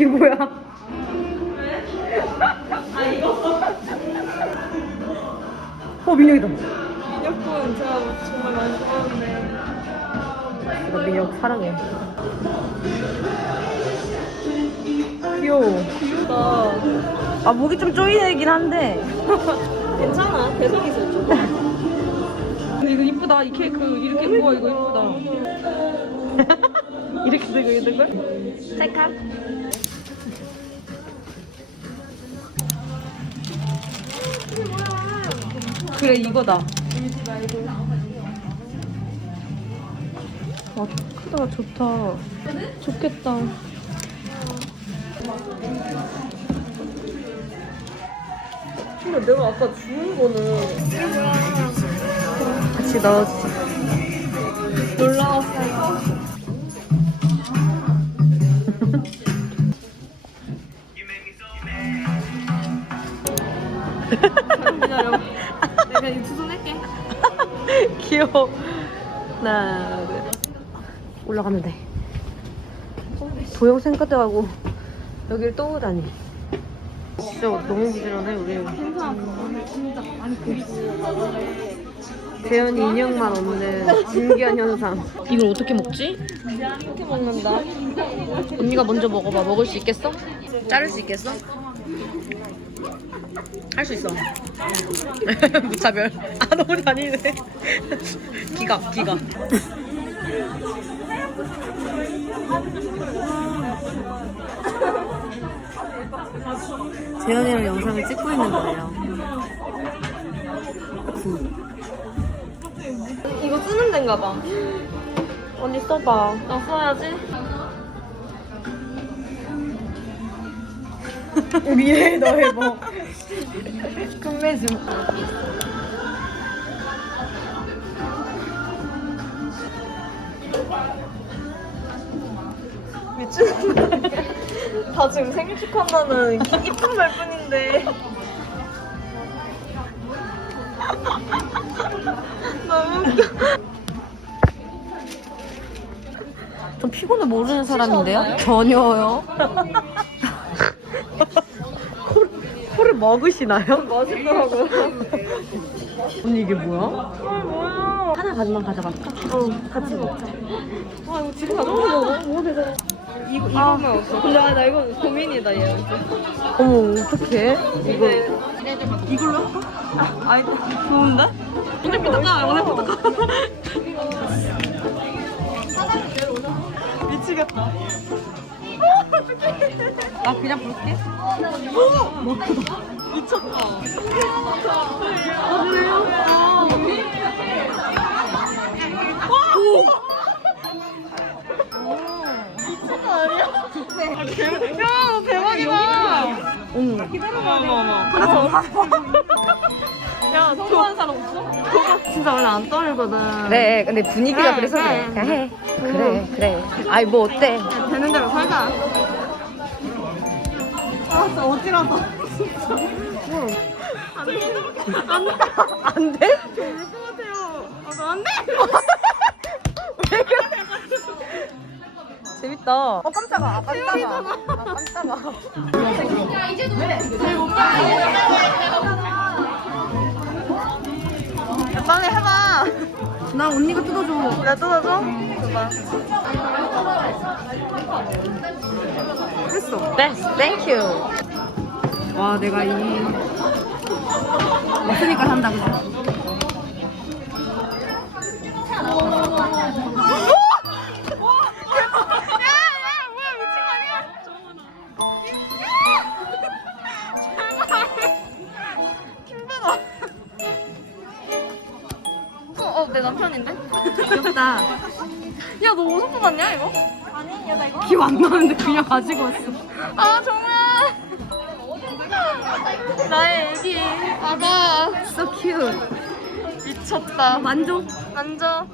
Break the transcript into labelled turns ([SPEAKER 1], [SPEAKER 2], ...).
[SPEAKER 1] 이게 뭐야? 어 민혁이다.
[SPEAKER 2] 민혁군 제가 정말 많이 좋아하는데
[SPEAKER 1] 나 민혁 사랑해. 귀여워.
[SPEAKER 2] 귀엽다
[SPEAKER 1] 아 목이 좀 조이긴 한데.
[SPEAKER 2] 괜찮아 개성 있어 좀
[SPEAKER 1] 근데 이거 이쁘다. 이 케이크 이렇게 우와 이거 이쁘다. 이렇게 들고 있는 걸? 찰칵. 그래 이거다. 아 크다 좋다. 좋겠다.
[SPEAKER 2] 근데 내가 아까 주운 거는
[SPEAKER 1] 같이 넣어주자.
[SPEAKER 2] 놀라웠어요 기다려 내가 이거 두손 할게
[SPEAKER 1] 귀여워. 하나, 둘. 올라가면 돼. 도영 생각하고 여기를 또 오다니. 진짜 너무 부지런해 우리.
[SPEAKER 2] 괜찮아 오늘 진짜 많이 그리고
[SPEAKER 1] 재현이 인형만 없는 신기한 현상. 이걸 어떻게 먹지?
[SPEAKER 2] 이렇게 먹는다
[SPEAKER 1] 언니가 먼저 먹어봐. 먹을 수 있겠어? 자를 수 있겠어? 할 수 있어. 무차별. 아 너무 잔인해. 기가 기가. 재현이랑 영상을 찍고 있는 거예요.
[SPEAKER 2] 이거 쓰는 데인가 봐
[SPEAKER 1] 언니 써봐.
[SPEAKER 2] 나 써야지
[SPEAKER 1] 위에 너의 뭐 끝맺음.
[SPEAKER 2] 미친 다 지금 생일 축하한다는 이쁜 말뿐인데 너무 웃겨
[SPEAKER 1] 좀 피곤해 모르는 사람인데요? 전혀요. 먹으시나요?
[SPEAKER 2] 맛있더라고
[SPEAKER 1] 언니 이게 뭐야?
[SPEAKER 2] 아 뭐야
[SPEAKER 1] 하나 가지만 가져갈까? 어, 같이 먹자.
[SPEAKER 2] 아 이거 집에 가져가서 먹어 뭐 되잖아 이거 이거만 없어 근데 아, 나 이거 고민이다 얘
[SPEAKER 1] 어머, 어떡해? 이거.
[SPEAKER 2] 이걸로 할까? 아이 좋은데? 오늘부터 가 오늘부터 가 미치겠다
[SPEAKER 1] 나 그냥 볼게.
[SPEAKER 2] 미쳤다 아 그래요? 미쳤다 아니야? 아, 대박. 야 대박이다
[SPEAKER 1] 어머.
[SPEAKER 2] 기다려봐 그래서 야 성공한 사람 없어?
[SPEAKER 1] 진짜 원래 안 떠들거든. 그래, 근데 분위기가
[SPEAKER 2] 해,
[SPEAKER 1] 그래서 그래.
[SPEAKER 2] 해.
[SPEAKER 1] 그냥 해. 그래, 그래. 아이, 뭐 어때?
[SPEAKER 2] 되는 대로 살자 아 어지러워 진짜 안돼
[SPEAKER 1] 안 돼?
[SPEAKER 2] 아
[SPEAKER 1] 재밌다. 어, 깜짝아. 아, 깜짝아. 아, 깜짝아.
[SPEAKER 2] 야
[SPEAKER 1] 나 언니가 뜯어줘.
[SPEAKER 2] 나 뜯어줘? 줘봐
[SPEAKER 1] 했어. 됐어. 땡큐. 와, 내가 이. 없으니까 산다, 그죠?
[SPEAKER 2] 어, 어, 내 남편인데?
[SPEAKER 1] 귀엽다.
[SPEAKER 2] 야, 너 어디서 뽑았냐, 이거? 아니, 야, 나 이거.
[SPEAKER 1] 기억 안 나는데 그냥 가지고 왔어.
[SPEAKER 2] 아, 정말. 나의 애기. 맞아.
[SPEAKER 1] So cute.
[SPEAKER 2] 미쳤다.
[SPEAKER 1] 만져.
[SPEAKER 2] 만져.